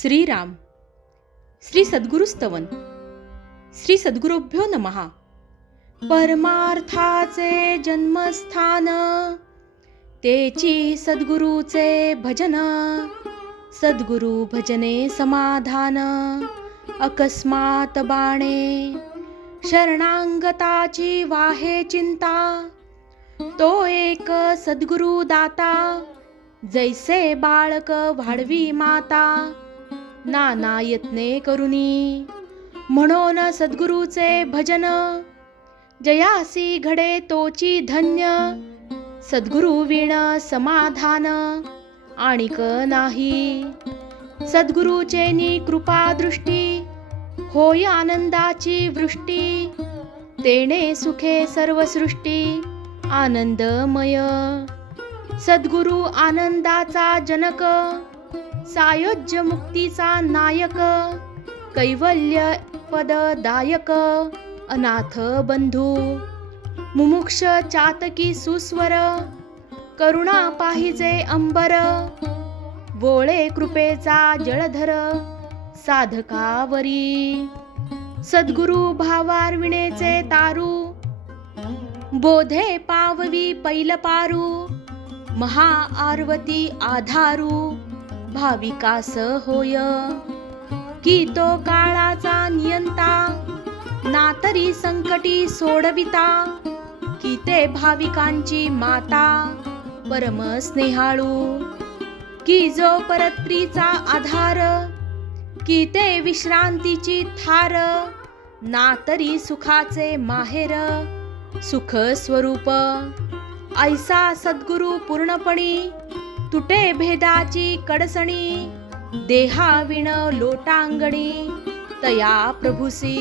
श्रीराम। श्री सद्गुरुस्तवन। श्री सद्गुरुभ्यो नमहा परमार्थाचे जन्मस्थान। तेची सद्गुरूचे भजन। सद्गुरु भजने समाधान। अकस्मात बाणे। शरणांगताची वाहे चिंता। तो एक सद्गुरु दाता जैसे बाळक वाढवी माता। नाना यत्ने करुनी. म्हणून सद्गुरूचे भजन जयासी घडे तोची धन्य. सद्गुरु विण समाधान आणिक नाही. सद्गुरुचेनी कृपा दृष्टी होय आनंदाची वृष्टी. तेणे सुखे सर्व सृष्टी आनंदमय. सद्गुरु आनंदाचा जनक सायोज्य मुक्तीचा नायक कैवल्य पददायक अनाथ बंधू मुमुक्ष चातकी सुस्वर करुणा पाहिजे अंबर वोळे कृपेचा जळधर साधकावरी सद्गुरु भावार्विणेचे तारू बोधे पाववी पैलपारू महा आरवती आधारू भाविकास होय. की तो काळाचा नियंता नातरी संकटी सोडविता की ते भाविकांची माता परम स्नेहाळू. की जो परत्रीचा आधार की ते विश्रांतीची थार नातरी सुखाचे माहेर सुख स्वरूप ऐसा सद्गुरु पूर्णपणी तुटे भेदाची कडसणी देहाविण लोटांगणी तया प्रभुसी.